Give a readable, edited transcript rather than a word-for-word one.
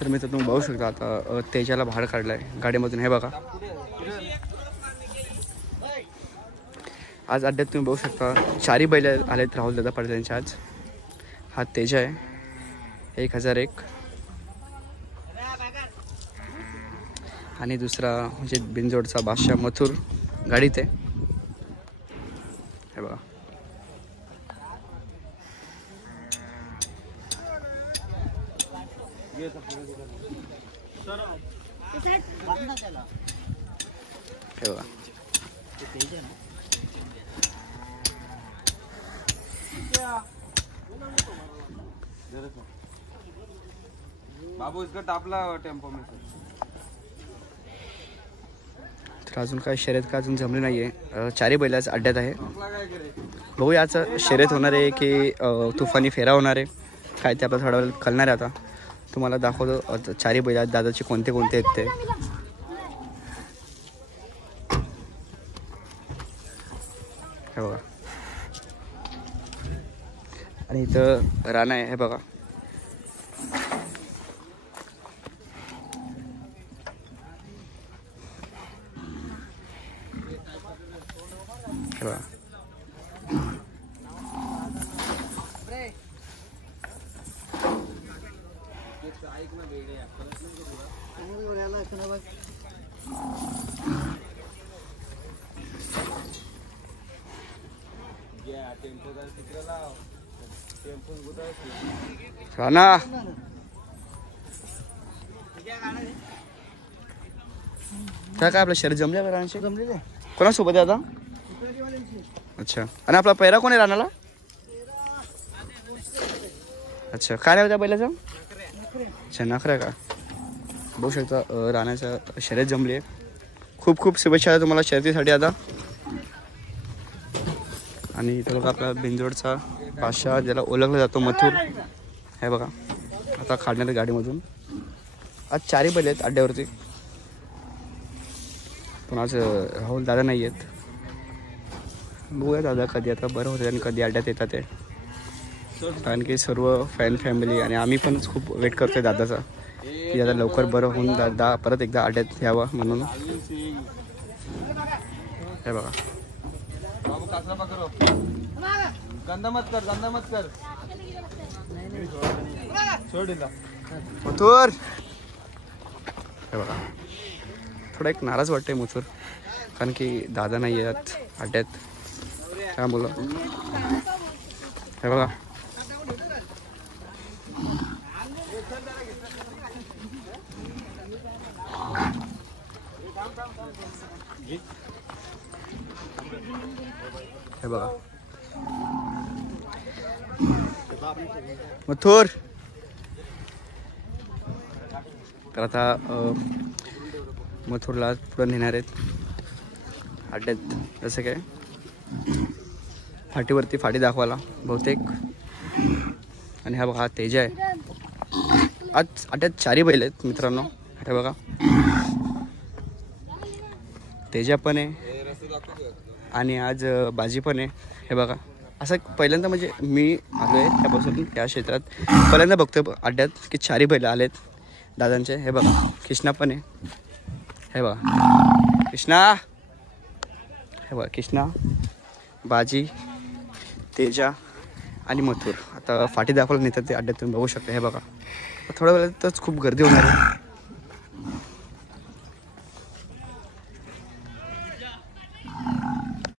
तर मी तर तुम्ही बघू शकता आता तेजाला बाहेर काढलं आहे गाडीमधून. हे बघा आज अड्ड्यात तुम्ही बघू शकता 4 बैल आलेत राहुल दादा पाटील आज. हा तेजा आहे 1001 आणि दुसरा म्हणजे बिनजोडचा बादशाह मथुर गाडीत आहे. हे बघा हे बघा बाबू इसका टापला टेम्पो में. तर अजून काय शर्यत का अजून जमली नाही आहे. 4 बैलाच अड्ड्यात आहे. बघूया आज शर्यत होणार आहे की तुफानी फेरा होणार आहे काय ते आपल्याला थोडा वेळ कळणार आहे. आता तुम्हाला दाखवतो 4 बैल आहेत दादाचे कोणते कोणते आहेत ते. हे बघा आणि इथं राणा आहे. हे बघा हे बघा राणा काय आपल्या शर्यत जमल्या का राणाचे? कोणासोबत आहे आता? अच्छा आणि आपला पैरा कोण आहे राणाला? अच्छा काय नाव त्या बैलाचं? अच्छा नखरा का. बघू शकता राणाच्या शर्यत जमली आहे. खूप खूप शुभेच्छा तुम्हाला शर्यतीसाठी आता. आणि इथं बघा आपला बिंजोडचा बादशाह ज्याला ओळखला जातो मथुर. हे बघा आता काढणार गाडीमधून. आज 4 बैल आहेत अड्ड्यावरती पण आज राहुल दादा नाही आहेत. बघूया दादा कधी आता बरं होते आणि कधी अड्ड्यात येतात ते. कारण की सर्व फॅमिली आणि आम्ही पण खूप वेट करतोय दादाचा की दादा लवकर बरं होऊन दादा परत एकदा अड्ड्यात यावं म्हणून. हे बघा गंदा मत कर मथुर. हे बघा थोडा एक नाराज वाटतंय मथुर कारण की दादा नाही आहेत अड्ड्यात त्यामुळं. हे बघा हे बघा मथुर. तर आता मथुरला पुढे नेणार आहेत अड्ड्यात. जसं काय फाटीवरती फाटी दाखवायला बहुतेक. आणि हा बघा हा तेजा आहे. आज अड्ड्यात 4 बैल आहेत मित्रांनो. हे बघा तेजा पण आहे आणि आज बाजी पण आहे. हे बघा असं पहिल्यांदा म्हणजे मी आलो आहे त्यापासून त्या क्षेत्रात पहिल्यांदा बघतोय अड्ड्यात की 4 बैल आलेत दादांचे. हे बघा कृष्णा पण आहे. हे बघा कृष्णा. हे बघा कृष्णा बाजी तेजा आणि मथुर आता फाटी दाखवलं नेतात ते अड्ड्यात तुम्ही बघू शकता. हे बघा थोड्या वेळातच खूप गर्दी होणार आहे.